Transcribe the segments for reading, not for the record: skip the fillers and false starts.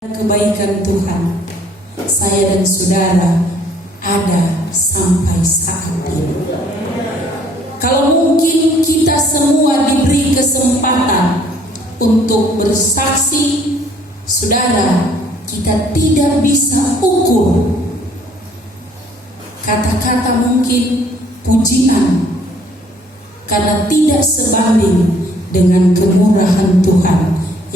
Kebaikan Tuhan, saya dan saudara ada sampai saat ini. Kalau mungkin kita semua diberi kesempatan untuk bersaksi, saudara, kita tidak bisa ukur kata-kata mungkin pujian, karena tidak sebanding dengan kemurahan Tuhan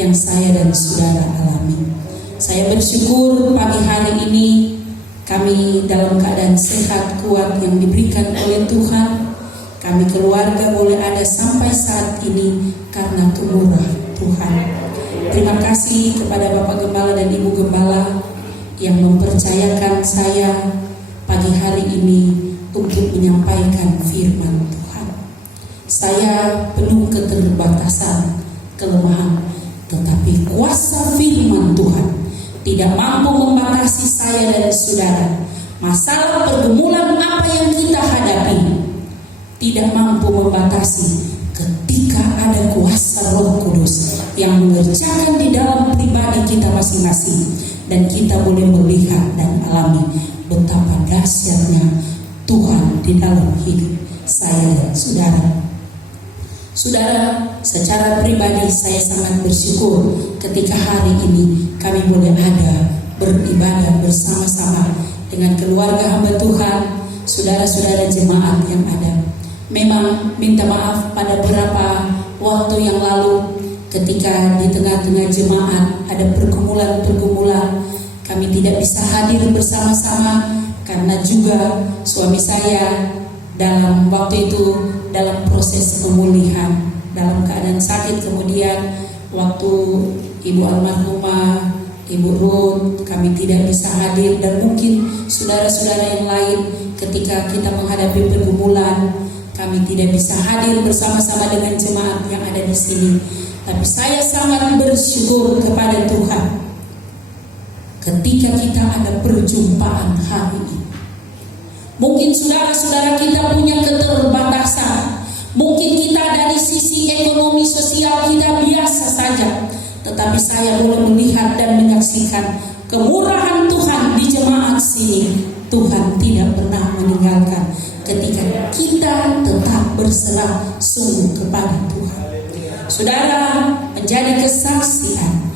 yang saya dan saudara alami. Saya bersyukur pagi hari ini kami dalam keadaan sehat kuat yang diberikan oleh Tuhan. Kami keluarga boleh ada sampai saat ini karena kemurahan Tuhan. Terima kasih kepada Bapak Gembala dan Ibu Gembala yang mempercayakan saya pagi hari ini untuk menyampaikan firman Tuhan. Saya penuh keterbatasan, kelemahan, tetapi kuasa firman Tuhan tidak mampu membatasi saya dan saudara. Masalah pergumulan apa yang kita hadapi tidak mampu membatasi ketika ada kuasa Roh Kudus yang mengerjakan di dalam pribadi kita masing-masing, dan kita boleh melihat dan alami betapa dahsyatnya Tuhan di dalam hidup saya dan saudara. Saudara, secara pribadi saya sangat bersyukur ketika hari ini kami boleh ada beribadah bersama-sama dengan keluarga hamba Tuhan, saudara-saudara jemaat yang ada. Memang minta maaf pada beberapa waktu yang lalu ketika di tengah-tengah jemaat ada pergumulan-pergumulan, kami tidak bisa hadir bersama-sama karena juga suami saya dalam waktu itu dalam proses pemulihan, dalam keadaan sakit. Kemudian waktu Ibu almarhumah, Ibu Ruth, kami tidak bisa hadir, dan mungkin saudara-saudara yang lain ketika kita menghadapi pergumulan, kami tidak bisa hadir bersama-sama dengan jemaat yang ada di sini. Tapi saya sangat bersyukur kepada Tuhan ketika kita ada perjumpaan hari ini. Mungkin saudara-saudara kita punya keterbatasan, mungkin kita dari sisi ekonomi sosial kita biasa saja, tetapi saya boleh melihat dan menyaksikan kemurahan Tuhan di jemaat sini. Tuhan tidak pernah meninggalkan ketika kita tetap berserah sungguh kepada Tuhan. Saudara menjadi kesaksian,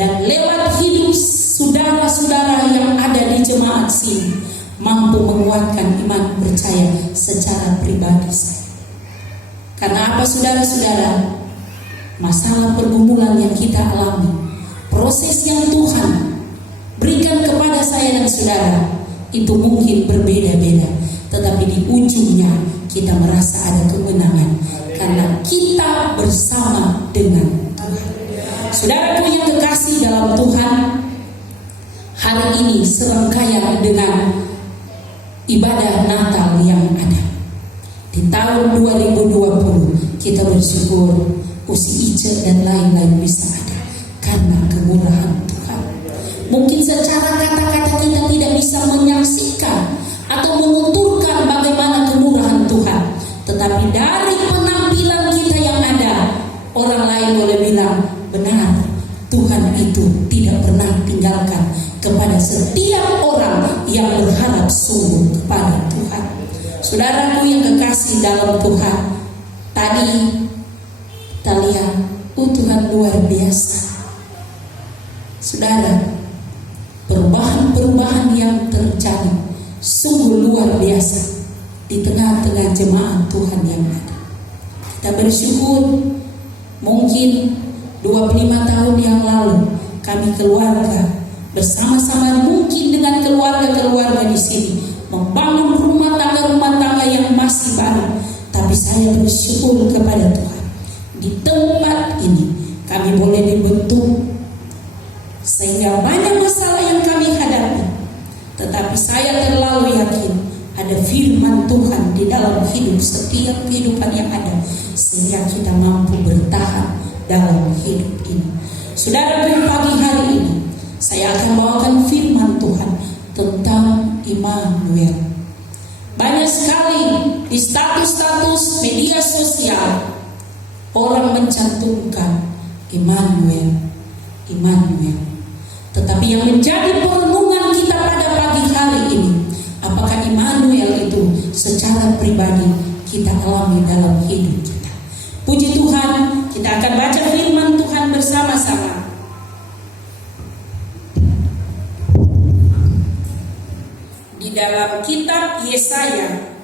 dan lewat hidup saudara-saudara yang ada di jemaat sini mampu menguatkan iman percaya secara pribadi saya. Karena apa saudara-saudara? Masalah pergumulan yang kita alami, proses yang Tuhan berikan kepada saya dan saudara itu mungkin berbeda-beda, tetapi di ujungnya kita merasa ada kemenangan karena kita bersama dengan Tuhan. Saudaraku yang kekasih dalam Tuhan, hari ini serangkaian dengan ibadah Natal yang ada di tahun 2020, kita bersyukur Usi Ice dan lain-lain bisa ada karena kemurahan Tuhan. Mungkin secara kata-kata kita tidak bisa menyaksikan atau menuturkan bagaimana kemurahan Tuhan, tetapi dari penampilan kita yang ada, orang lain boleh bilang benar, Tuhan itu tidak pernah tinggalkan kepada setiap orang yang berharap sungguh kepada Tuhan. Saudaraku yang kekasih dalam Tuhan, tadi kita lihat Tuhan luar biasa. Saudara, perubahan-perubahan yang terjadi sungguh luar biasa di tengah-tengah jemaat Tuhan yang ada. Kita bersyukur, mungkin 25 tahun yang lalu kami keluarga bersama-sama mungkin dengan keluarga-keluarga di sini membangun rumah tangga yang masih baru. Tapi saya bersyukur kepada Tuhan, di tempat ini kami boleh dibentuk sehingga banyak masalah yang kami hadapi, tetapi saya terlalu yakin ada firman Tuhan di dalam hidup setiap kehidupan yang ada, sehingga kita mampu bertahan dalam hidup ini. Saudara, pagi hari ini saya akan bawakan firman Tuhan tentang Immanuel. Banyak sekali di status-status media sosial orang mencantumkan Immanuel. Tetapi yang menjadi perenungan kita pada pagi hari ini, apakah Immanuel itu secara pribadi kita alami dalam hidup kita? Puji Tuhan, kita akan baca firman Tuhan bersama-sama. Di dalam kitab Yesaya.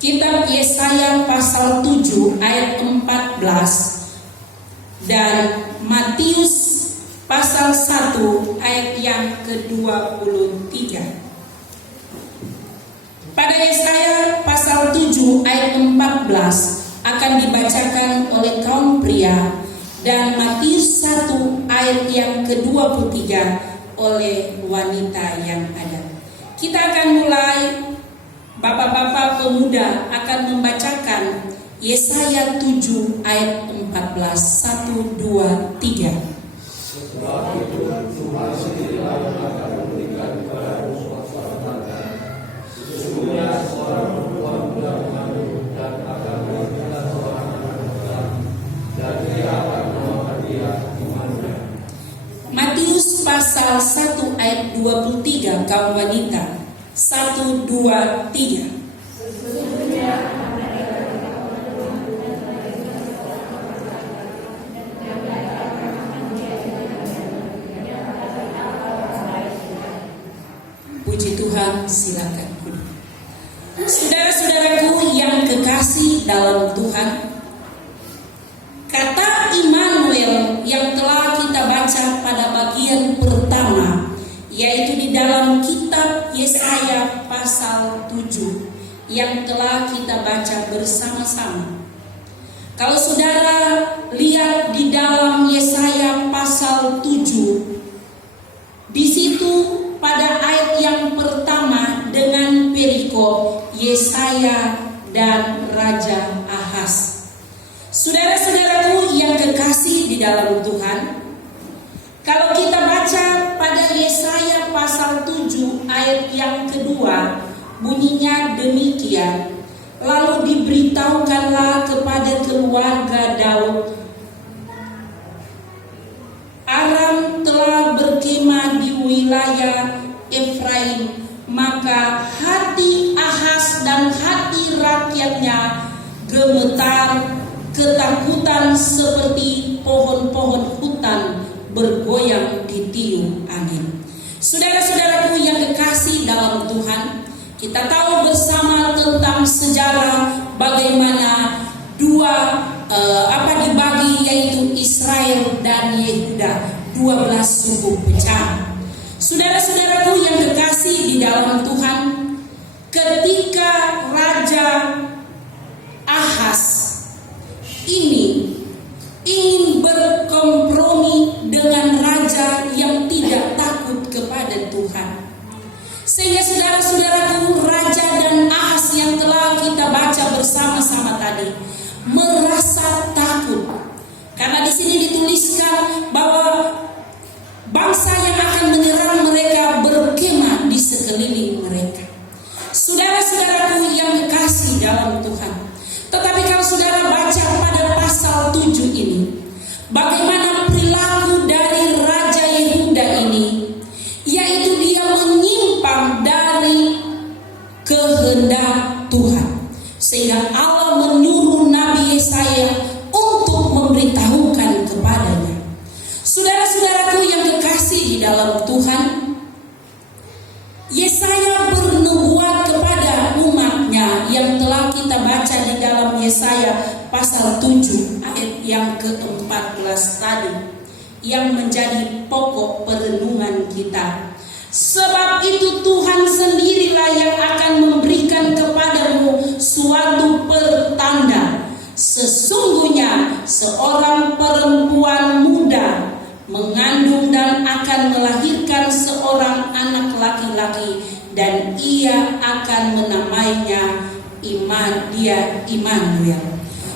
Kitab Yesaya pasal 7 ayat 14 dan Matius pasal 1 ayat yang ke-23. Pada Yesaya pasal 7 ayat 14 akan dibacakan oleh kaum pria, dan Matius 1 ayat yang ke-23 oleh wanita yang ada. Kita akan mulai. Bapak-bapak pemuda akan membacakan Yesaya 7 ayat 14. 1, 2, 3. Sebab itu Tuhan sendirilah yang akan memberikan kepadamu suasana. Sesungguhnya seorang perempuan muda mengandung dan akan melahirkan seorang anak laki-laki, dan dia akan menamakan dia Immanuel. Matius pasal 1 ayat 23, kaum wanita. 1, 2, 3. Puji Tuhan, silakan. Saudara-saudaraku yang kekasih dalam Tuhan, kata Immanuel yang telah kita baca pada bagian pertama, yaitu di dalam kitab Yesaya pasal 7 yang telah kita baca bersama-sama. Kalau saudara lihat di dalam Yesaya pasal 7, di situ pada ayat yang pertama dengan perikop Yesaya dan Raja Ahaz. Saudara-saudaraku yang kekasih di dalam Tuhan, kalau kita baca pada Yesaya pasal 7 ayat yang kedua, bunyinya demikian. Lalu diberitahukanlah kepada keluarga Daud, Aram telah berkemah di wilayah Efraim, maka hati Ahaz dan hati rakyatnya gemetar ketakutan seperti pohon-pohon hutan bergoyang ditiup angin. Saudara-saudaraku yang kekasih dalam Tuhan, kita tahu bersama tentang sejarah bagaimana dibagi, yaitu Israel dan Yehuda, 12 suku pecah. Saudara-saudaraku yang kekasih di dalam Tuhan, ketika Raja Ahaz ini ingin berkompromi dengan raja yang tidak takut kepada Tuhan, sehingga saudara-saudaraku, Raja dan Ahaz yang telah kita baca bersama-sama tadi merasa takut, karena di sini dituliskan bahwa bangsa yang akan menyerang mereka berkemah di sekeliling mereka. Saudara-saudaraku yang kekasih dalam Tuhan, tetapi kalau saudara baca pada pasal 7 ini, bagaimana perilaku dari Raja Yehuda ini, yaitu dia menyimpang dari kehendak Tuhan, sehingga Allah menyuruh Nabi Yesaya untuk memberitahukan kepadanya. Saudara-saudaraku yang kekasih di dalam Tuhan, Yesaya bernubuat kepada umatnya yang telah kita baca di dalam Yesaya pasal 7 ayat yang ke-14 tadi, yang menjadi pokok perenungan kita. Sebab itu Tuhan sendirilah yang akan memberikan kepadamu suatu pertanda. Sesungguhnya seorang perempuan muda mengandung dan akan melahirkan seorang anak laki-laki, dan ia akan menamainya Immanuel.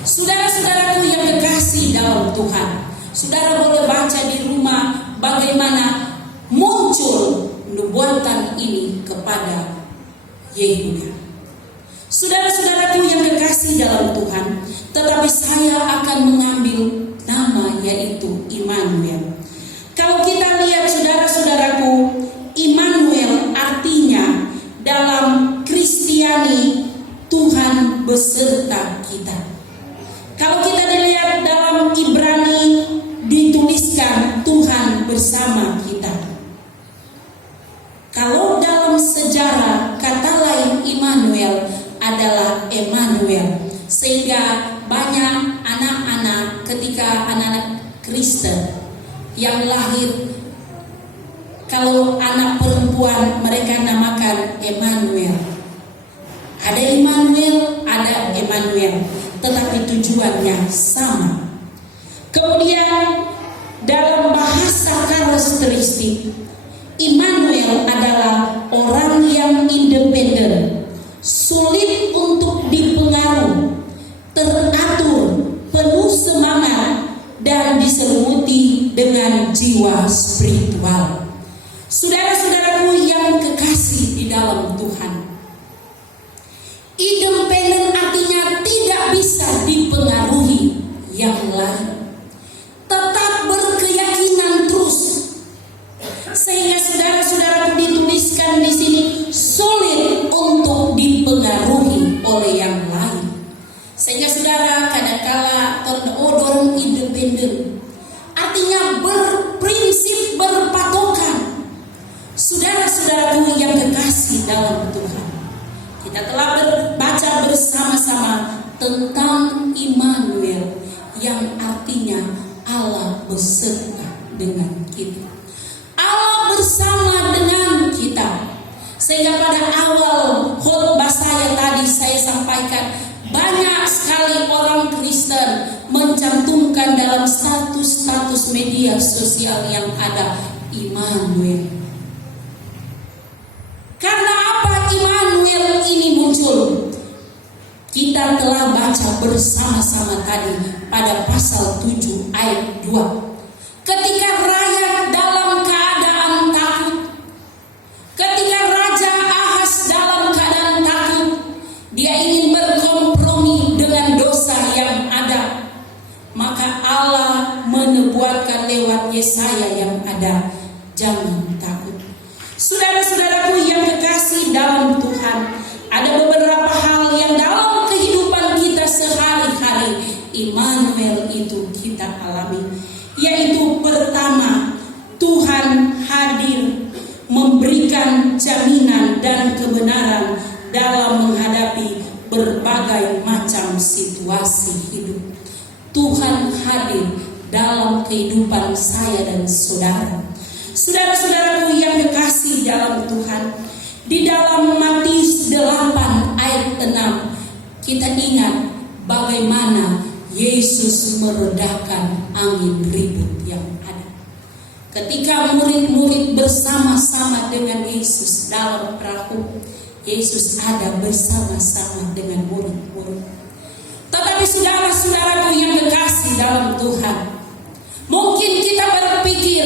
Saudara-saudaraku yang kekasih dalam Tuhan, saudara boleh baca di rumah bagaimana muncul nubuatan ini kepada Yehuda. Saudara-saudaraku yang kekasih dalam Tuhan, tetapi saya akan mengambil nama yaitu Immanuel. Kalau kita lihat saudara-saudaraku, Immanuel artinya dalam Kristiani Tuhan beserta kita. Kalau kita dilihat dalam Ibrani dituliskan Tuhan bersama kita. Kalau dalam sejarah kata lain Immanuel adalah Emmanuel, sehingga banyak anak-anak ketika anak-anak Kristen yang lahir, kalau anak perempuan mereka namakan Emmanuel. Ada Immanuel, ada Emmanuel, tetapi tujuannya sama. Kemudian dalam bahasa karakteristik, Immanuel adalah orang yang independen, sulit untuk dipengaruhi, teratur, penuh semangat, dan diselimuti dengan jiwa spiritual. Saudara-saudaraku yang kekasih di dalam Tuhan, independen artinya tidak bisa dipengaruhi yang lain, tetap berkeyakinan terus, sehingga saudara-saudaraku dituliskan di sini sulit untuk dipengaruhi oleh yang lain. Sehingga saudara kadangkala dorong independen, artinya berprinsip, berpatokan. Saudara-saudaraku yang kekasih dalam Tuhan, kita telah baca bersama-sama tentang Immanuel yang artinya Allah beserta dengan kita, Allah bersama dengan kita. Sehingga pada awal khotbah saya tadi saya sampaikan, banyak sekali orang Kristen mencantumkan dalam status media sosial yang ada Immanuel. Karena apa Immanuel ini muncul? Kita telah baca bersama-sama tadi pada pasal 7 ayat 2. Ketika rakyat dalam keadaan takut, ketika Raja Ahaz dalam keadaan takut, dia ingin berkompromi dengan dosa yang ada, maka Allah menubuatkan lewat Yesaya yang ada, jangan takut. Saudara-saudaraku yang kekasih dalam Tuhan, ada beberapa hal yang dalam kehidupan kita sehari-hari Immanuel itu kita alami. Yaitu pertama, Tuhan hadir memberikan jaminan dan kebenaran dalam menghadapi berbagai macam situasi hidup. Tuhan hadir dalam kehidupan saya dan saudara. Saudara-saudaraku yang kekasih dalam Tuhan, di dalam Matius 8 ayat 6 kita ingat bagaimana Yesus meredakan angin ribut yang ada. Ketika murid-murid bersama-sama dengan Yesus dalam perahu, Yesus ada bersama-sama dengan murid-murid. Tetapi saudara-saudaraku yang kekasih dalam Tuhan, mungkin kita berpikir,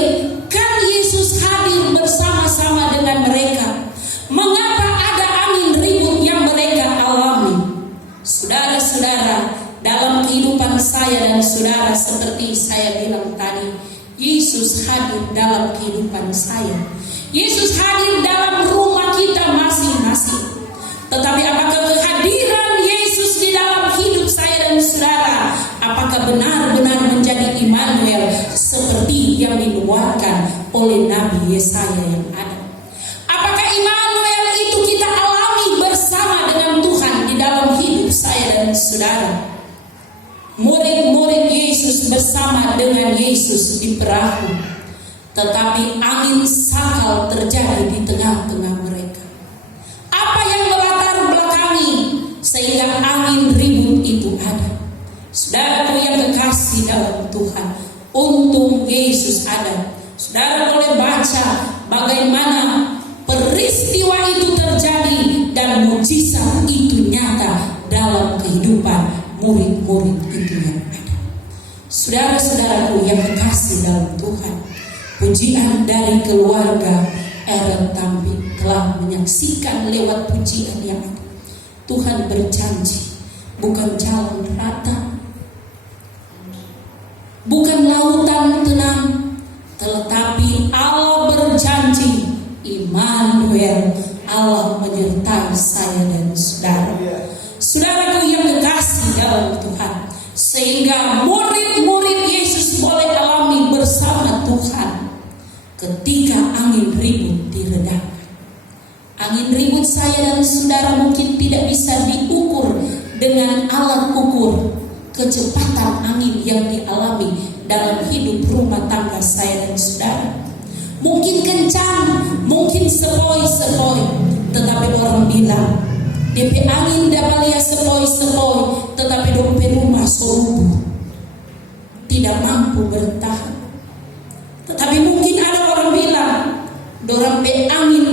kan Yesus hadir bersama-sama dengan mereka, mengapa ada angin ribut yang mereka alami? Saudara-saudara, dalam kehidupan saya dan saudara, seperti saya bilang tadi, Yesus hadir dalam kehidupan saya. Yesus hadir dalam rumah kita masing-masing. Tetapi apakah kehadiran Yesus di dalam hidup saya dan saudara, apakah benar-benar menjadi Immanuel seperti yang dinubuatkan oleh Nabi Yesaya yang ada? Apakah Immanuel itu kita alami bersama dengan Tuhan di dalam hidup saya dan saudara? Murid-murid Yesus bersama dengan Yesus di perahu, tetapi angin sakal terjadi di tengah-tengah mereka. Apa yang melatar belakangi sehingga angin ribut itu ada? Saudaraku yang kekasih dalam Tuhan, untung Yesus ada. Saudara boleh baca bagaimana peristiwa itu terjadi dan mujizat itu nyata dalam kehidupan murid-murid itu yang ada. Saudara-saudaraku yang kekasih dalam Tuhan, pujian dari keluarga Aaron Tambi telah menyaksikan lewat pujian yang ada. Tuhan berjanji bukan jalan rata, bukan lautan tenang, tetapi Allah berjanji, Immanuel, Allah menyertai saya dan saudara. Saudaraku yang kekasih dalam Tuhan, sehingga murid-murid Yesus boleh alami bersama Tuhan ketika angin ribut diredam. Angin ribut saya dan saudara mungkin tidak bisa diukur dengan alat ukur kecepatan angin yang dialami dalam hidup rumah tangga saya dan saudara. Mungkin kencang, mungkin sepoi-sepoi, tetapi orang bilang DP angin dapalia sepoi-sepoi, tetapi dompet rumah sorubu tidak mampu bertahan. Tetapi mungkin ada orang bilang dorang pe angin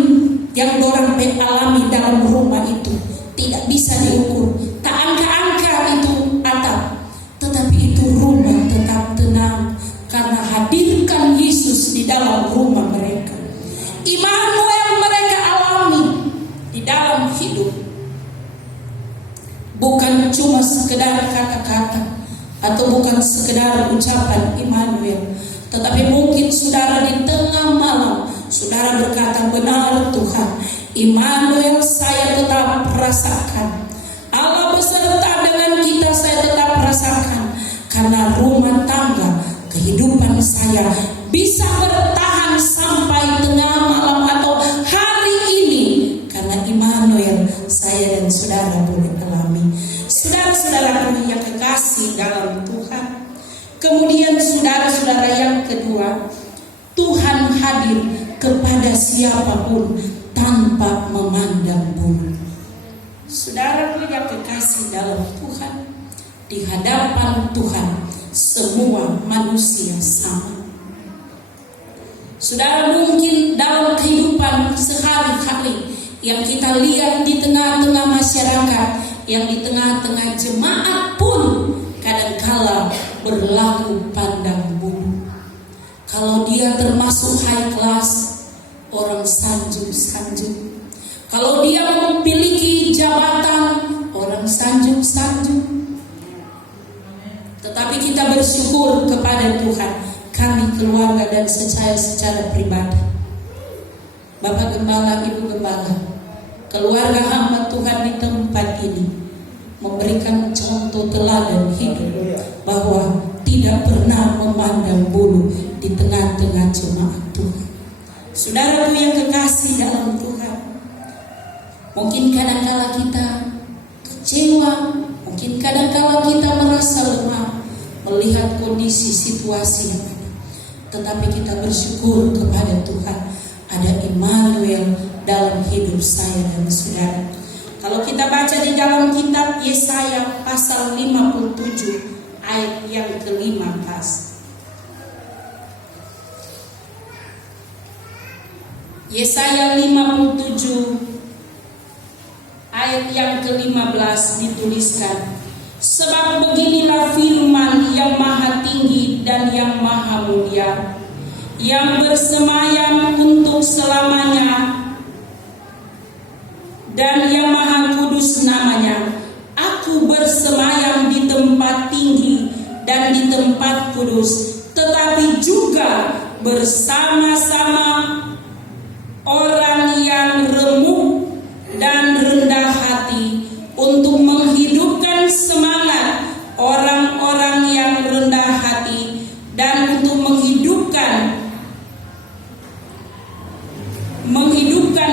yang dorang pe alami dalam rumah itu tidak bisa diukur. Tak angka-angka itu atap, tetapi itu rumah tetap tenang karena hadirkan Yesus di dalam rumah mereka. Immanuel mereka alami di dalam hidup. Bukan cuma sekedar kata-kata atau bukan sekedar ucapan Immanuel, tetapi mungkin saudara di tengah malam saudara berkata, benar Tuhan, Immanuel saya tetap rasakan. Allah beserta dengan kita saya tetap rasakan. Karena rumah tangga, kehidupan saya bisa bertahan sampai tengah malam atau hari ini. Karena Immanuel saya dan saudara boleh alami. Saudara-saudaraku yang kekasih dalam Tuhan. Kemudian saudara-saudara yang kedua, Tuhan hadir kepada siapapun tanpa memandang bulu. Saudaraku yang kekasih dalam Tuhan, di hadapan Tuhan semua manusia sama. Saudara, mungkin dalam kehidupan sehari-hari yang kita lihat di tengah-tengah masyarakat, yang di tengah-tengah jemaat pun kadangkala berlaku pandang bulu. Kalau dia termasuk high class, orang sanjung-sanjung. Kalau dia memiliki jabatan, orang sanjung-sanjung. Tetapi kita bersyukur kepada Tuhan, kami keluarga dan secara pribadi, Bapak Gembala, Ibu Gembala, keluarga hamba Tuhan di tempat ini memberikan contoh teladan hidup bahwa tidak pernah memandang bulu di tengah-tengah jemaat Tuhan. Saudaraku yang kekasih dalam Tuhan, mungkin kadang-kala kita kecewa, mungkin kadang-kala kita merasa lemah melihat kondisi situasi yang ada. Tetapi kita bersyukur kepada Tuhan, ada Immanuel dalam hidup saya dan saudara. Kalau kita baca di dalam kitab Yesaya pasal 57 ayat yang ke-15. Yesaya 57 ayat yang ke-15 dituliskan, sebab beginilah firman yang maha tinggi dan yang maha mulia, yang bersemayam untuk selamanya, dan yang maha kudus namanya. Aku bersemayam di tempat tinggi dan di tempat kudus, tetapi juga bersama-sama orang yang remuk dan rendah hati, untuk menghidupkan semangat orang-orang yang rendah hati, dan untuk menghidupkan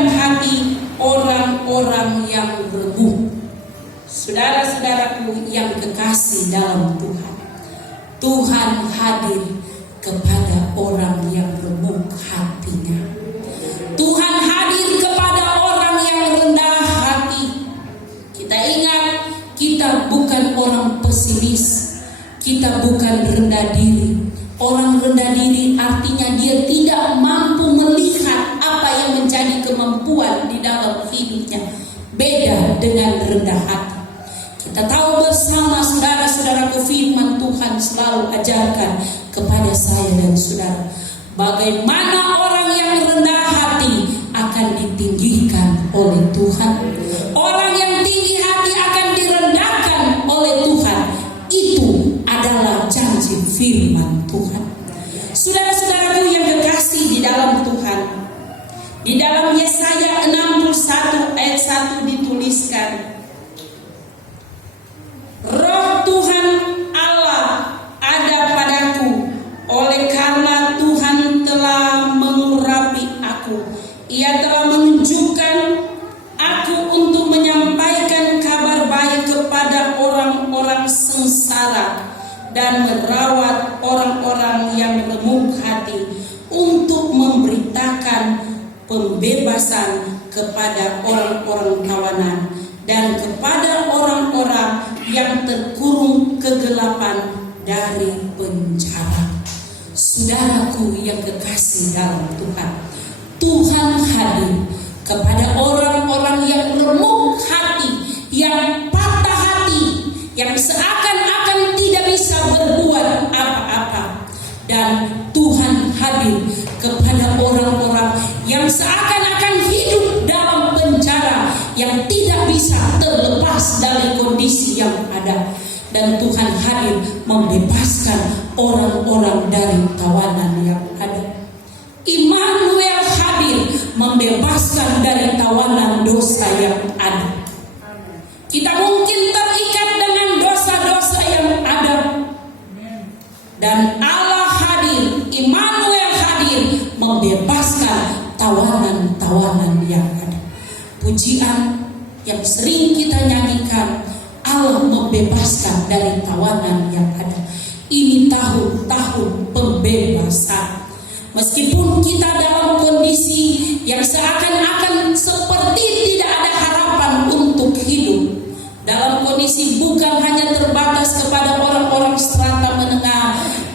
hati orang-orang yang remuk. Saudara-saudaraku yang kekasih dalam Tuhan, Tuhan hadir kepada orang yang remuk hatinya. Tuhan hadir kepada orang yang rendah hati. Kita ingat, kita bukan orang pesimis, kita bukan rendah diri. Orang rendah diri artinya dia tidak mampu melihat apa yang menjadi kemampuan di dalam hidupnya. Beda dengan rendah hati. Kita tahu bersama saudara-saudaraku, firman Tuhan selalu ajarkan kepada saya dan saudara, bagaimana orang yang rendah hati akan ditinggikan oleh Tuhan. Orang yang tinggi hati akan direndahkan oleh Tuhan. Itu adalah janji firman Saudara-saudaraku yang kekasih di dalam Tuhan, di dalam Yesaya 61 ayat 1 dituliskan, Roh Tuhan Allah ada padaku, oleh karena Tuhan telah mengurapi aku. Ia telah menunjukkan aku untuk menyampaikan kabar baik kepada orang-orang sengsara dan merawat orang-orang yang remuk hati, untuk memberitakan pembebasan kepada orang-orang tawanan dan kepada orang-orang yang terkurung kegelapan dari penjara. Saudaraku yang kekasih dalam Tuhan, Tuhan hadir kepada orang-orang yang remuk hati, yang patah hati, yang seakan-akan tidak bisa berbuat apa-apa. Dan Tuhan hadir kepada orang-orang yang seakan-akan hidup dalam penjara, yang tidak bisa terlepas dari kondisi yang ada. Dan Tuhan hadir membebaskan orang-orang dari tawanan yang ada. Immanuel hadir membebaskan dari tawanan dosa yang ada. Kita mungkin terikat dengan dosa-dosa yang ada, dan Allah hadir, Immanuel hadir membebaskan tawanan-tawanan yang ada. Pujian yang sering kita nyanyikan, Allah membebaskan dari tawanan yang ada. Ini tahun-tahun pembebasan. Meskipun kita dalam kondisi yang seakan-akan seperti tidak ada harapan untuk hidup, dalam kondisi bukan hanya terbatas kepada orang-orang strata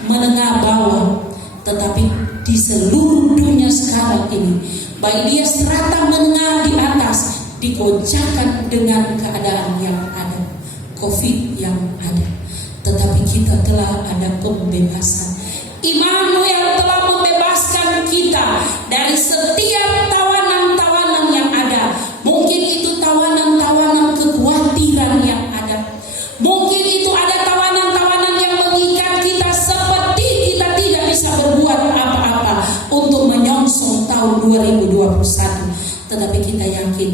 menengah bawah, tetapi di seluruh dunia sekarang ini, baik dia strata menengah di atas, digoncangkan dengan keadaan yang ada, COVID yang ada, tetapi kita telah ada pembebasan. Immanuel telah membebaskan kita dari setiap tawanan-tawanan yang ada. Mungkin itu tawanan-tawanan kekhawatiran yang ada. Mungkin itu ada tawanan-tawanan yang mengikat kita seperti kita tidak bisa berbuat apa-apa untuk menyongsong tahun 2021. Tetapi kita yakin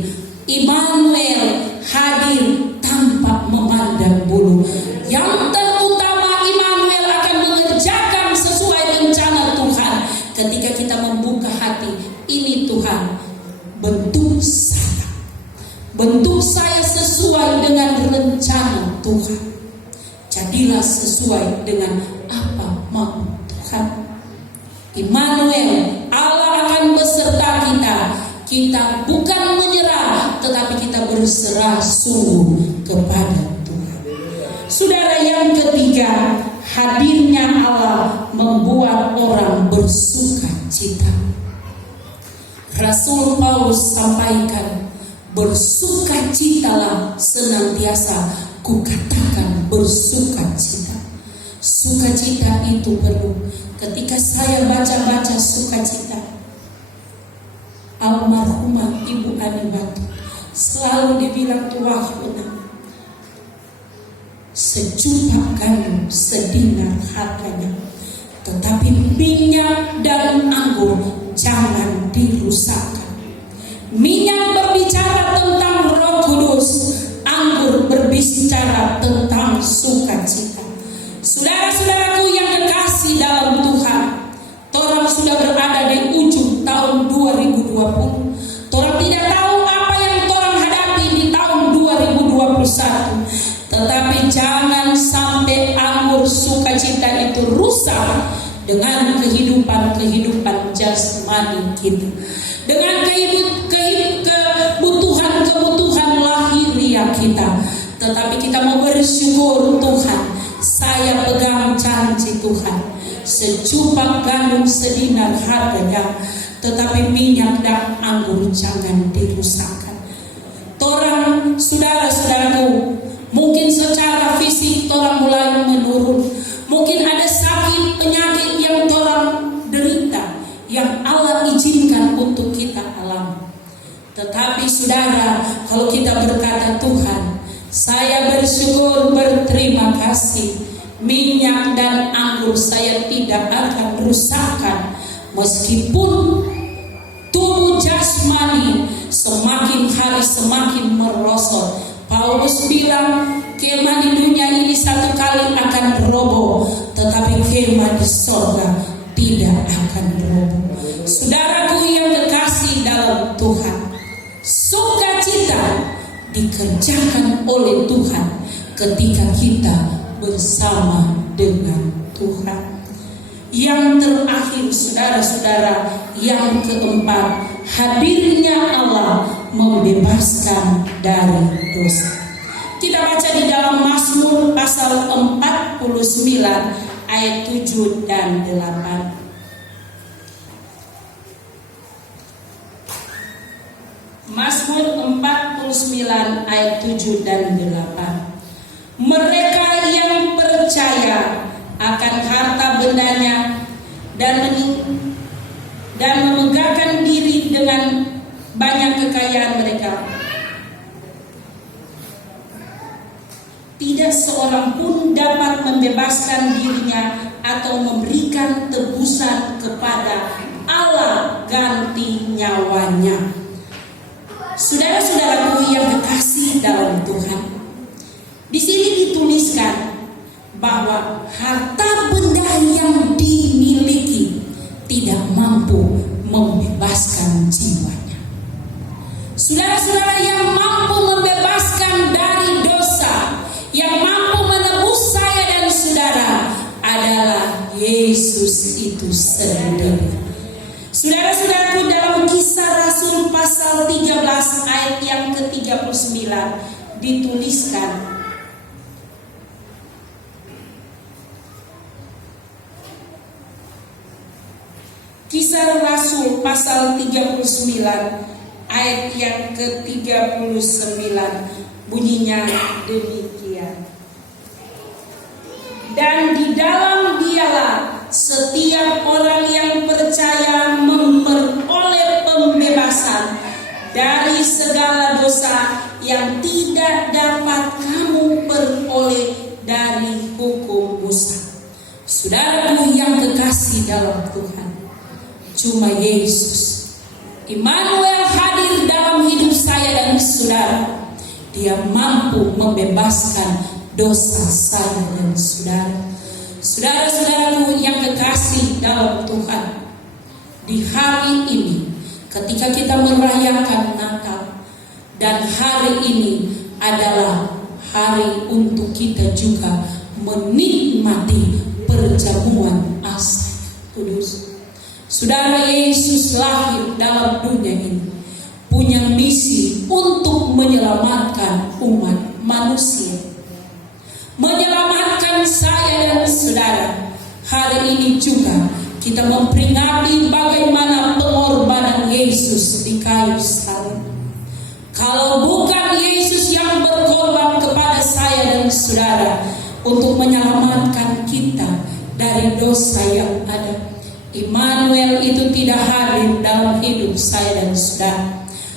Immanuel hadir tanpa memandang bulu. Yang terutama, Immanuel akan mengerjakan sesuai rencana Tuhan. Ketika kita membuka hati, ini Tuhan, bentuk saya sesuai dengan rencana Tuhan. Jadilah sesuai dengan apa mau Tuhan. Immanuel, Allah akan beserta kita. Kita bukan menyerah, tetapi kita berserah sungguh kepada Tuhan. Saudara yang ketiga, hadirnya Allah membuat orang bersuka cita. Rasul Paulus sampaikan, bersukacitalah senantiasa, kukatakan bersukacita. Sukacita itu perlu. Ketika saya baca-baca sukacita, almarhumah Ibu Ani Batu selalu dibilang tuahuna, sejuta gandum sedinar harganya, tetapi minyak dan anggur jangan dirusakkan. Minyak berbicara tentang Roh Kudus, anggur berbicara tentang sukacita. Saudara-saudaraku yang kekasih dalam Tuhan, torang sudah berada di ujung tahun 2020. Torang tidak tahu apa yang torang hadapi di tahun 2021. Tetapi jangan sampai anggur sukacita itu rusak dengan kehidupan jasmani kita, dengan kebutuhan lahiriah kita. Tetapi kita mau bersyukur, Tuhan, saya pegang janji Tuhan, sejupak gandum sedinar harganya, tetapi minyak dan anggur jangan dirusakkan. Torang, saudara-saudaraku, mungkin secara fisik torang mulai menurun. Mungkin ada sakit, penyakit yang torang derita, yang Allah izinkan untuk kita alami. Tetapi saudara, kalau kita berkata, Tuhan, saya bersyukur, berterima kasih, minyak dan anggur saya tidak akan rusakkan Meskipun tubuh jasmani semakin hari semakin merosot, Paulus bilang kemah di dunia ini satu kali akan roboh, tetapi kemah di sorga tidak akan roboh. Saudaraku yang kekasih dalam Tuhan, sukacita dikerjakan oleh Tuhan ketika kita bersama dengan Tuhan. Yang terakhir saudara-saudara, yang keempat, hadirnya Allah membebaskan dari dosa. Kita baca di dalam Mazmur pasal 49 ayat 7 dan 8. Mazmur 49 ayat 7 dan 8. Mereka yang percaya akan harta bendanya dan memegahkan diri dengan banyak kekayaan mereka, tidak seorang pun dapat membebaskan dirinya atau memberikan tebusan kepada Allah ganti nyawanya. Saudara-saudaraku yang kekasih dalam Tuhan, di sini dituliskan bahwa harta benda yang dimiliki tidak mampu membebaskan jiwanya. Saudara-saudara, yang mampu membebaskan dari dosa, yang mampu menebus saya dan saudara adalah Yesus itu sendiri. Saudara-saudaraku, dalam Kisah Rasul pasal 13 ayat yang ke-39 dituliskan, Kisah Rasul pasal 39 ayat yang ke-39 bunyinya demikian. Dan di dalam dialah setiap orang yang percaya memperoleh pembebasan dari segala dosa yang tidak dapat kamu peroleh dari hukum Musa. Saudaraku yang kekasih dalam Tuhan, cuma Yesus Immanuel hadir dalam hidup saya dan saudara. Dia mampu membebaskan dosa saya dan saudara. Saudara-saudaraku yang kekasih dalam Tuhan, di hari ini ketika kita merayakan Natal, dan hari ini adalah hari untuk kita juga menikmati perjamuan asal kudus. Saudara, Yesus lahir dalam dunia ini punya misi untuk menyelamatkan umat manusia, menyelamatkan saya dan saudara. Hari ini juga kita memperingati bagaimana pengorbanan Yesus di kayu salib. Kalau bukan Yesus yang berkorban kepada saya dan saudara untuk menyelamatkan kita dari dosa yang ada, Immanuel itu tidak hadir dalam hidup saya dan saudara.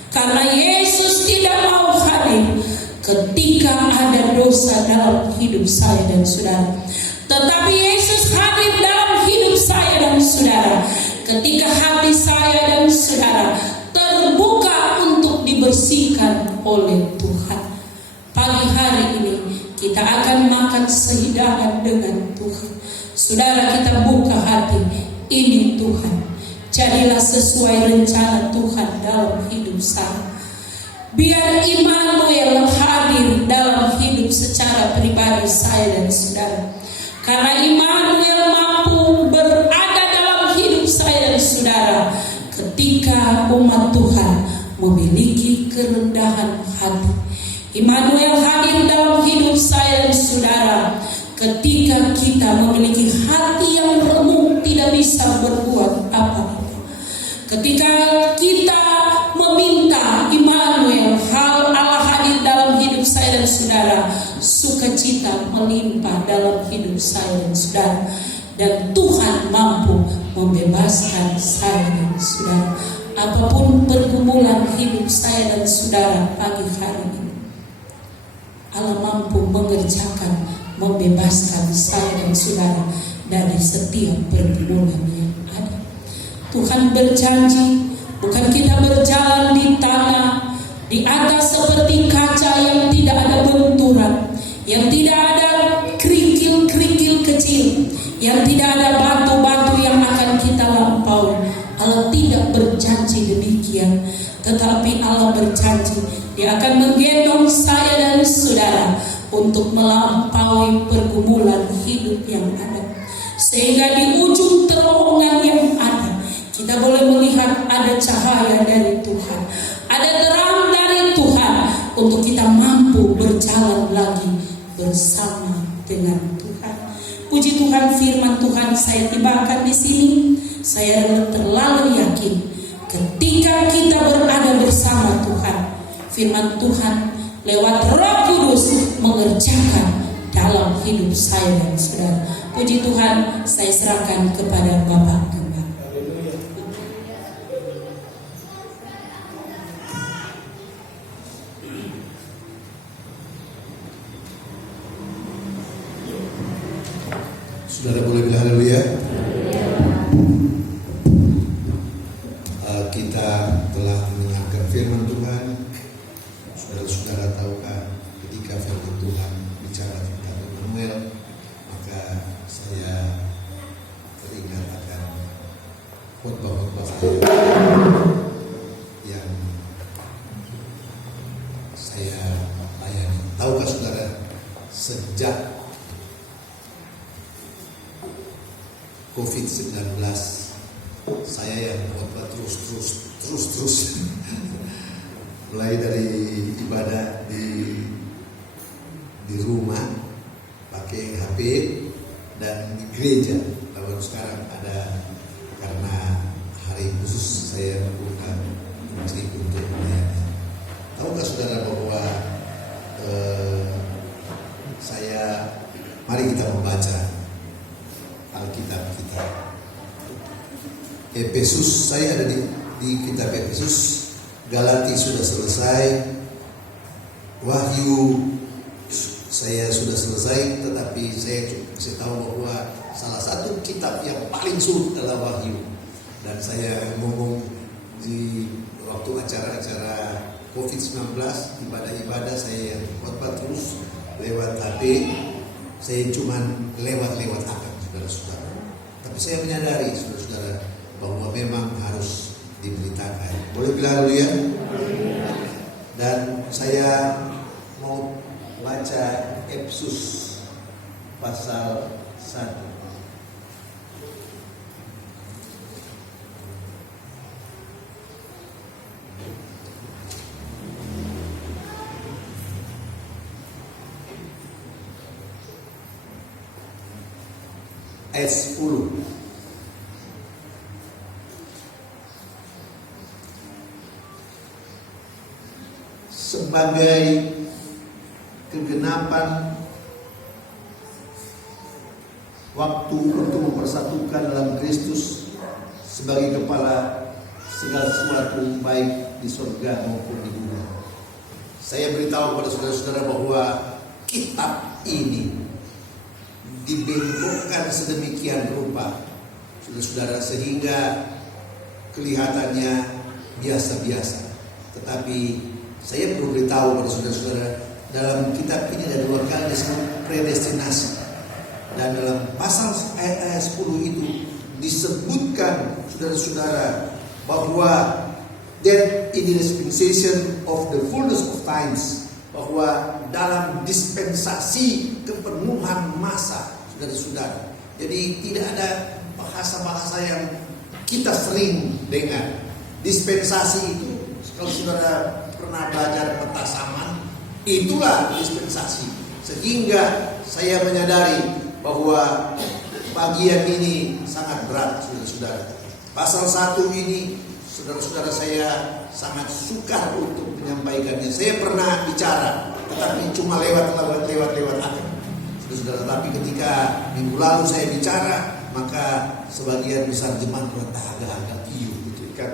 Karena Yesus tidak mau hadir ketika ada dosa dalam hidup saya dan saudara. Tetapi Yesus hadir dalam hidup saya dan saudara ketika hati saya dan saudara terbuka untuk dibersihkan oleh Tuhan. Pagi hari ini kita akan makan sehidangan dengan Tuhan. Saudara, kita buka hati. Ini Tuhan, jadilah sesuai rencana Tuhan dalam hidup saya. Biar Immanuel hadir dalam hidup secara pribadi saya dan saudara. Karena Immanuel mampu berada dalam hidup saya dan saudara ketika umat Tuhan memiliki kerendahan hati. Immanuel hadir dalam hidup saya dan saudara ketika kita memiliki hati yang remuk, tidak bisa berbuat apa-apa. Ketika kita meminta Immanuel, hal Allah hadir dalam hidup saya dan saudara, sukacita melimpah dalam hidup saya dan saudara, dan Tuhan mampu membebaskan saya dan saudara. Apapun pergumulan hidup saya dan saudara pagi hari ini, Allah mampu mengerjakan, membebaskan saya dan saudara dari setiap pergumulan yang ada. Tuhan berjanji, bukan kita berjalan di tanah di atas seperti kaca yang tidak ada benturan, yang tidak ada kerikil-kerikil kecil, yang tidak ada batu-batu yang akan kita lampaui. Allah tidak berjanji demikian, tetapi Allah berjanji Dia akan menggendong saya dan saudara untuk melampaui pergumulan hidup yang ada, sehingga di ujung terowongan yang ada kita boleh melihat ada cahaya dari Tuhan, ada terang dari Tuhan, untuk kita mampu berjalan lagi bersama dengan Tuhan. Puji Tuhan, firman Tuhan saya tibakan di sini. Saya terlalu yakin ketika kita berada bersama Tuhan, firman Tuhan lewat Roh Kudus mengerjakan dalam hidup saya dan saudara. Puji Tuhan, saya serahkan kepada Bapak Gembala. Saudara boleh bilang haleluya. Kita telah mendengarkan firman Tuhan. Saudara-saudara tahukah ketika firman Tuhan bicara tentang Immanuel, maka saya teringat akan khotbah-khotbah saya yang saya layani. Tahukah saudara, sejak COVID-19 saya yang khotbah terus mulai dari ibadah di rumah pakai HP dan di gereja. Lalu sekarang ada, karena hari khusus saya buka menteri untuk melayani. Tahukah saudara bahwa mari kita membaca Alkitab kita. Efesus, saya ada di kitab Efesus. Galati sudah selesai, Wahyu saya sudah selesai, tetapi saya tahu bahwa salah satu kitab yang paling sulit adalah Wahyu. Dan saya ngomong di waktu acara-acara COVID-19, ibadah-ibadah saya khotbah terus lewat HP. Saya cuman lewat akan saudara-saudara. Tapi saya menyadari saudara-saudara bahwa memang harus diberitakan. Boleh bilang haleluya? Dan saya mau baca Efesus pasal 1. Ayat 10. Sebagai kegenapan waktu untuk mempersatukan dalam Kristus sebagai kepala segala sesuatu baik di surga maupun di bumi. Saya beritahu kepada saudara-saudara bahwa kitab ini dibentukkan sedemikian rupa, saudara-saudara, sehingga kelihatannya biasa-biasa. Tetapi saya perlu beritahu pada saudara-saudara, dalam kitab ini ada 2 kali disebut predestinasi. Dan dalam pasal ayat 10 itu disebutkan saudara-saudara bahwa that in the dispensation of the fullness of times, bahwa dalam dispensasi kepenuhan masa, saudara-saudara. Jadi tidak ada bahasa-bahasa yang kita sering dengar. Dispensasi itu, kalau saudara pernah belajar peta zaman, itulah dispensasi. Sehingga saya menyadari bahwa bagian ini sangat berat, saudara-saudara. Pasal 1 ini, saudara-saudara, saya sangat sukar untuk menyampaikannya. Saya pernah bicara, tetapi cuma lewat akan. Saudara, tapi ketika minggu lalu saya bicara, maka sebagian besar jemaat berkata agak-agak piu gitu kan.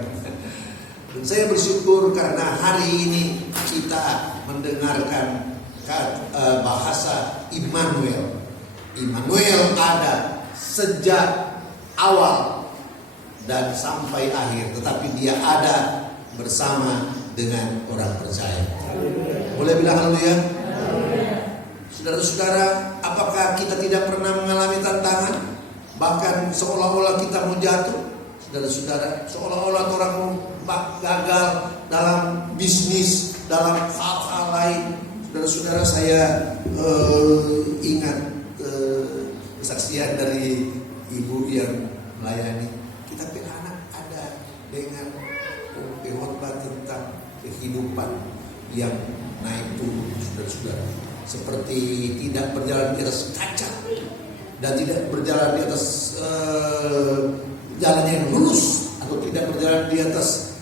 Dan saya bersyukur karena hari ini kita mendengarkan bahasa Immanuel. Immanuel ada sejak awal dan sampai akhir, tetapi dia ada bersama dengan orang percaya. Boleh bilang haleluya? Saudara-saudara, apakah kita tidak pernah mengalami tantangan? Bahkan seolah-olah kita mau jatuh. Saudara-saudara, seolah-olah orang mau gagal dalam bisnis, dalam hal-hal lain. Saudara-saudara, saya ingat kesaksian dari ibu yang melayani. Kita punya anak ada dengan khotbah tentang kehidupan yang naik turun, saudara-saudara. Seperti tidak berjalan di atas kaca dan tidak berjalan di atas jalan yang lurus, atau tidak berjalan di atas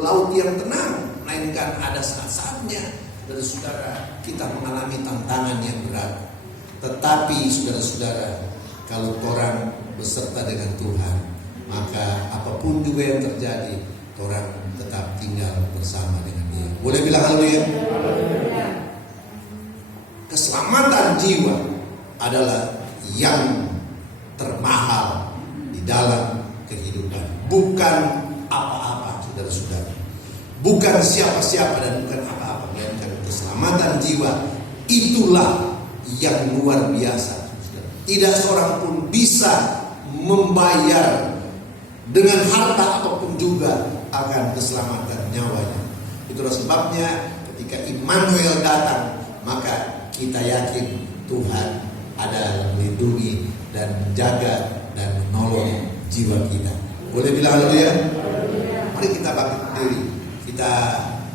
laut yang tenang, melainkan ada saat-saatnya, saudara-saudara, kita mengalami tantangan yang berat. Tetapi saudara-saudara, kalau orang beserta dengan Tuhan, maka apapun juga yang terjadi, orang tetap tinggal bersama dengan Dia. Boleh bilang haleluya? Keselamatan jiwa adalah yang termahal di dalam kehidupan. Bukan apa-apa, saudara-saudara. Bukan siapa-siapa dan bukan apa-apa, melainkan keselamatan jiwa. Itulah yang luar biasa. Tidak seorang pun bisa membayar dengan harta apapun juga akan keselamatan nyawanya. Itulah sebabnya ketika Immanuel datang, maka kita yakin Tuhan ada melindungi dan menjaga dan menolong jiwa kita. Boleh bilang haleluya? Mari kita bangkit berdiri. Kita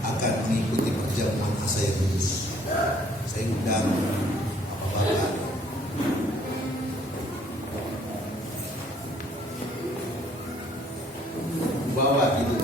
akan mengikuti perjamuan asa yang kudus. Saya undang Bapak-bapak, bawa itu.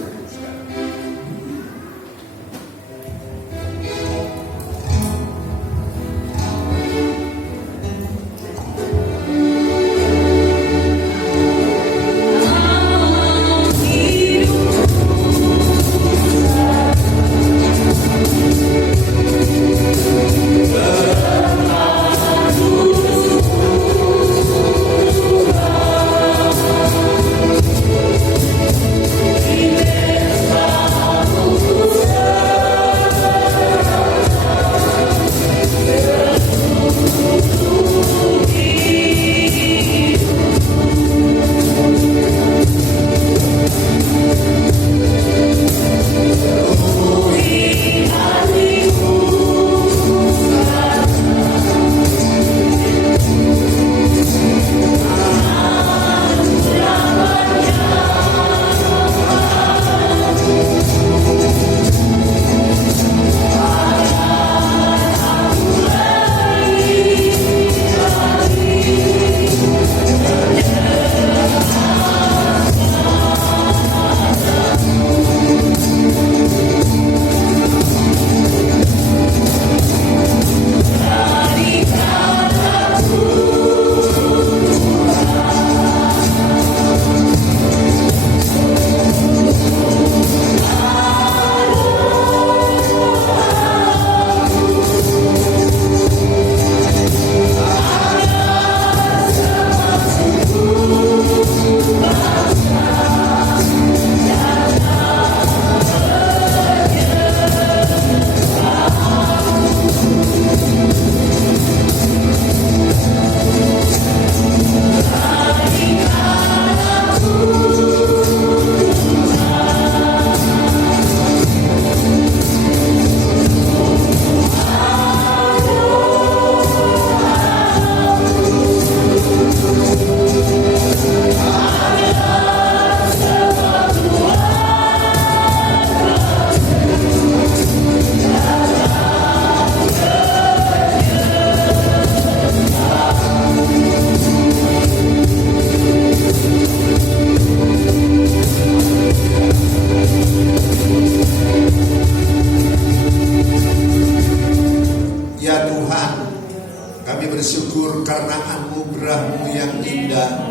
bersyukur karena anugerah-Mu yang indah.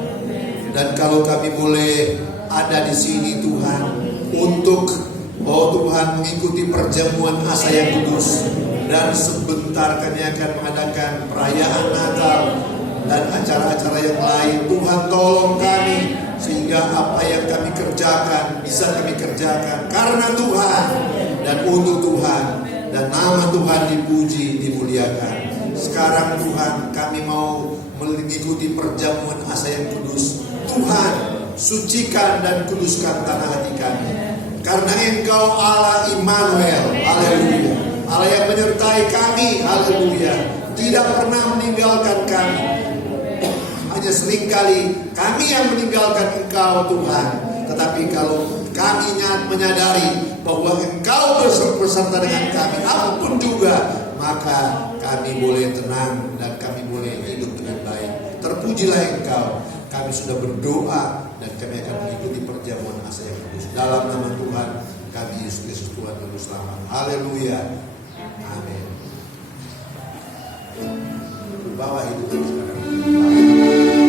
Dan kalau kami boleh ada di sini Tuhan, untuk Tuhan mengikuti perjamuan asa yang kudus, dan sebentar kami akan mengadakan perayaan Natal dan acara-acara yang lain. Tuhan tolong kami sehingga apa yang kami kerjakan bisa kami kerjakan karena Tuhan dan untuk Tuhan, dan nama Tuhan dipuji, dimuliakan. Sekarang Tuhan, kami mau mengikuti perjamuan asa yang kudus. Tuhan, sucikan dan kuduskan tanah hati kami, karena Engkau Allah Immanuel, haleluya, Allah yang menyertai kami, haleluya, tidak pernah meninggalkan kami. Hanya seringkali kami yang meninggalkan Engkau Tuhan. Tetapi kalau kami menyadari bahwa Engkau beserta dengan kami, apapun juga, maka kami boleh tenang dan kami boleh hidup dengan baik. Terpujilah Engkau. Kami sudah berdoa dan kami akan mengikuti perjamuan asa yang kudus. Dalam nama Tuhan kami, Yesus Kristus Tuhan dan Juru Selamat. Haleluya. Amin. Bawa hidup sekarang. Serahkan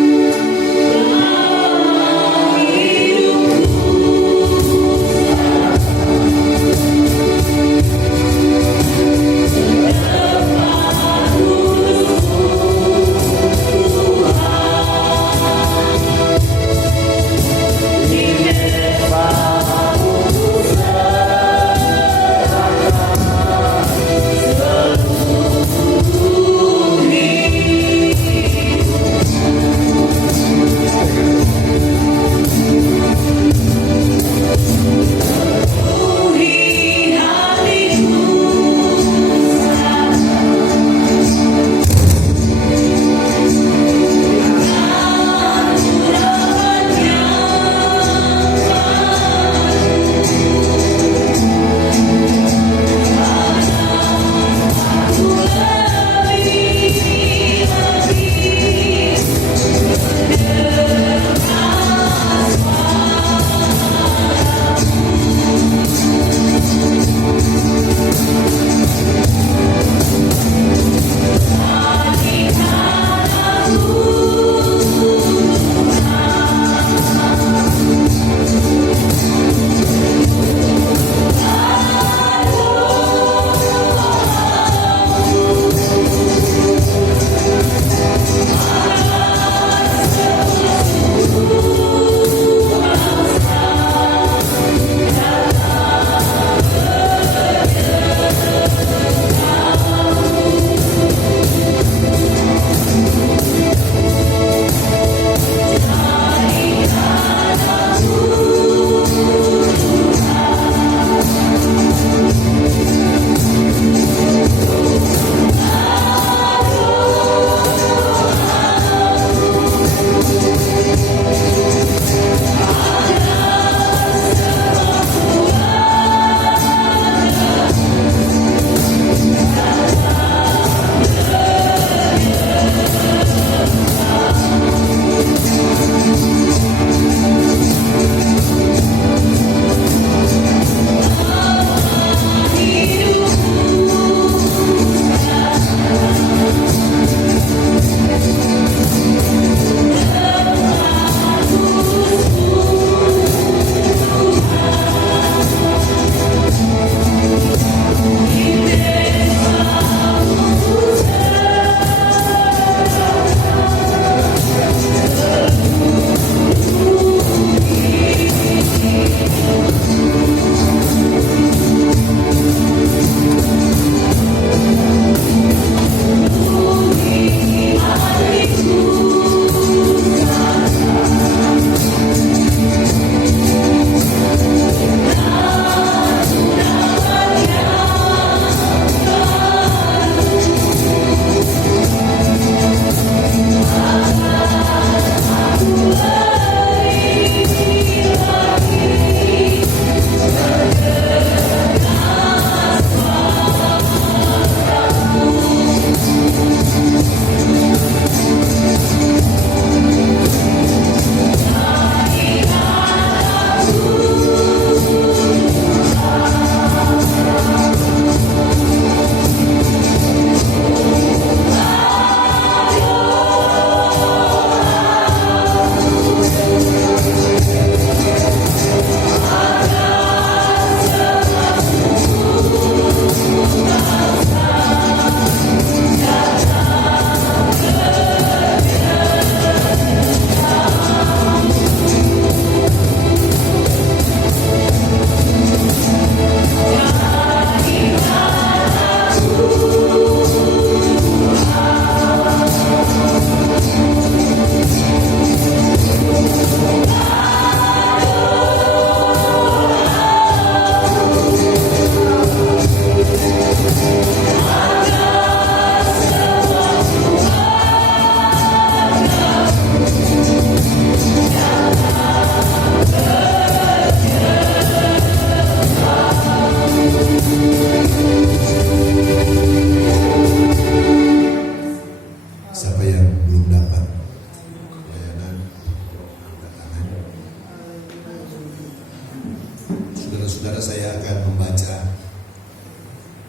Saudara-saudara, saya akan membaca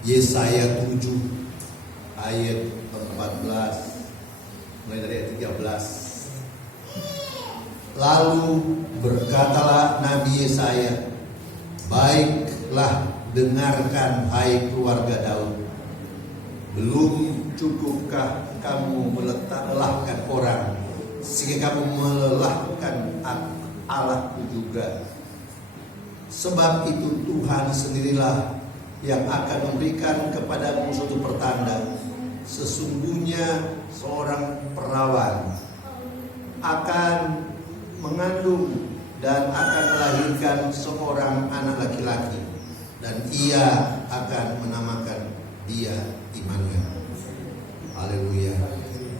Yesaya 7 ayat 14 mulai dari ayat 13. Lalu berkatalah Nabi Yesaya, baiklah dengarkan hai keluarga Daud, belum cukupkah kamu melelahkan orang sehingga kamu melelahkan Allahku juga? Sebab itu Tuhan sendirilah yang akan memberikan kepadamu suatu pertanda. Sesungguhnya seorang perawan akan mengandung dan akan melahirkan seorang anak laki-laki, dan ia akan menamakan dia Immanuel. Haleluya.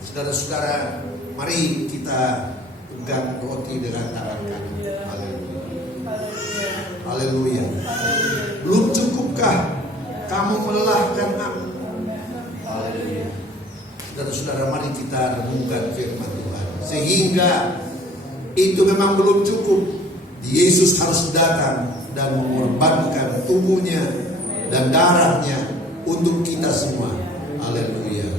Saudara-saudara, mari kita pegang roti dengan tangan kanan. Haleluya. Haleluya. Belum cukupkah kamu melelahkan aku? Haleluya. Saudara-saudara, mari kita renungkan firman Tuhan. Sehingga itu memang belum cukup. Yesus harus datang dan mengorbankan tubuhnya dan darahnya untuk kita semua. Haleluya.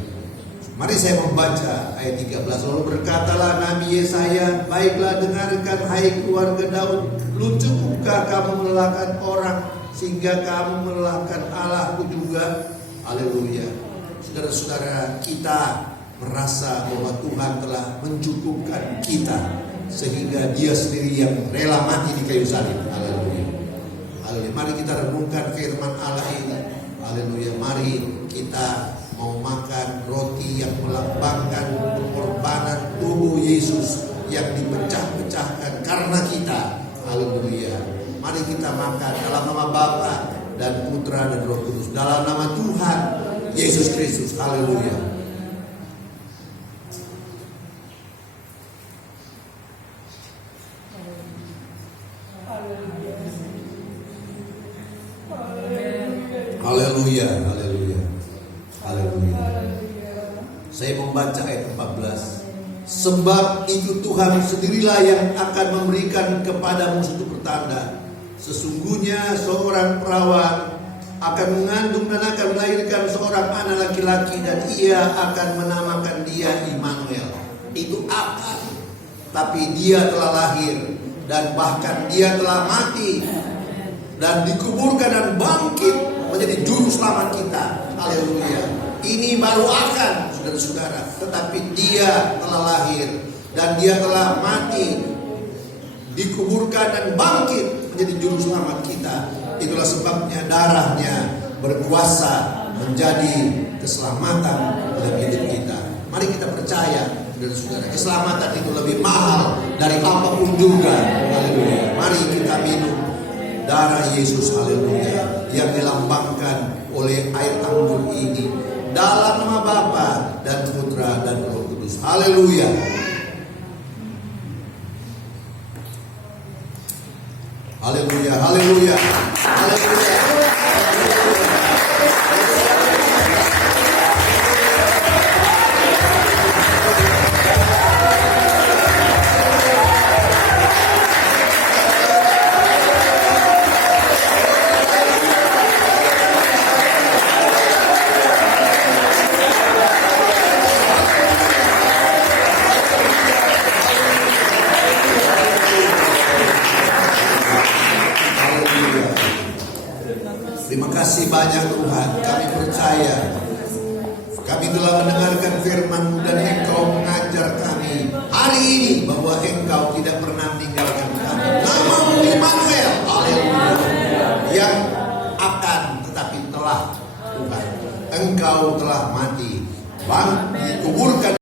Mari saya membaca ayat 13. Lalu berkatalah Nabi Yesaya, baiklah dengarkan hai keluarga Daud, belum cukupkah kamu melelahkan orang sehingga kamu melelahkan Allahku juga? Haleluya. Saudara-saudara, kita merasa bahwa Tuhan telah mencukupkan kita, sehingga Dia sendiri yang rela mati di kayu salib. Haleluya. Haleluya. Mari kita renungkan firman Allah ini. Haleluya. Mari kita mau makan roti yang melambangkan pengorbanan tubuh Yesus yang dipecah-pecahkan karena kita. Haleluya. Mari kita makan dalam nama Bapa dan Putra dan Roh Kudus, dalam nama Tuhan Yesus Kristus. Haleluya. Haleluya, haleluya, haleluya. Saya membaca ayat 14. Sebab itu Tuhan sendirilah yang akan memberikan kepadamu suatu pertanda. Sesungguhnya seorang perawan akan mengandung dan akan melahirkan seorang anak laki-laki, dan ia akan menamakan dia Immanuel. Itu akan, tapi dia telah lahir, dan bahkan dia telah mati dan dikuburkan dan bangkit menjadi juru selamat kita. Haleluya. Ini baru akan, saudara-saudara, tetapi dia telah lahir dan dia telah mati, dikuburkan dan bangkit menjadi juru selamat kita. Itulah sebabnya darahnya berkuasa menjadi keselamatan dalam hidup kita. Mari kita percaya, saudara-saudara, keselamatan itu lebih mahal dari apapun juga. Haleluya. Mari kita minum darah Yesus, haleluya, yang dilambangkan oleh air anggur ini, dalam nama Bapa dan Putra dan Roh Kudus. Haleluya. Haleluya, haleluya, haleluya. Terima kasih banyak Tuhan. Kami percaya kami telah mendengarkan firman-Mu dan Engkau mengajar kami hari ini bahwa Engkau tidak pernah meninggalkan kami. Nama-Mu Immanuel, haleluya, yang akan tetapi telah, Tuhan, Engkau telah mati, dikuburkan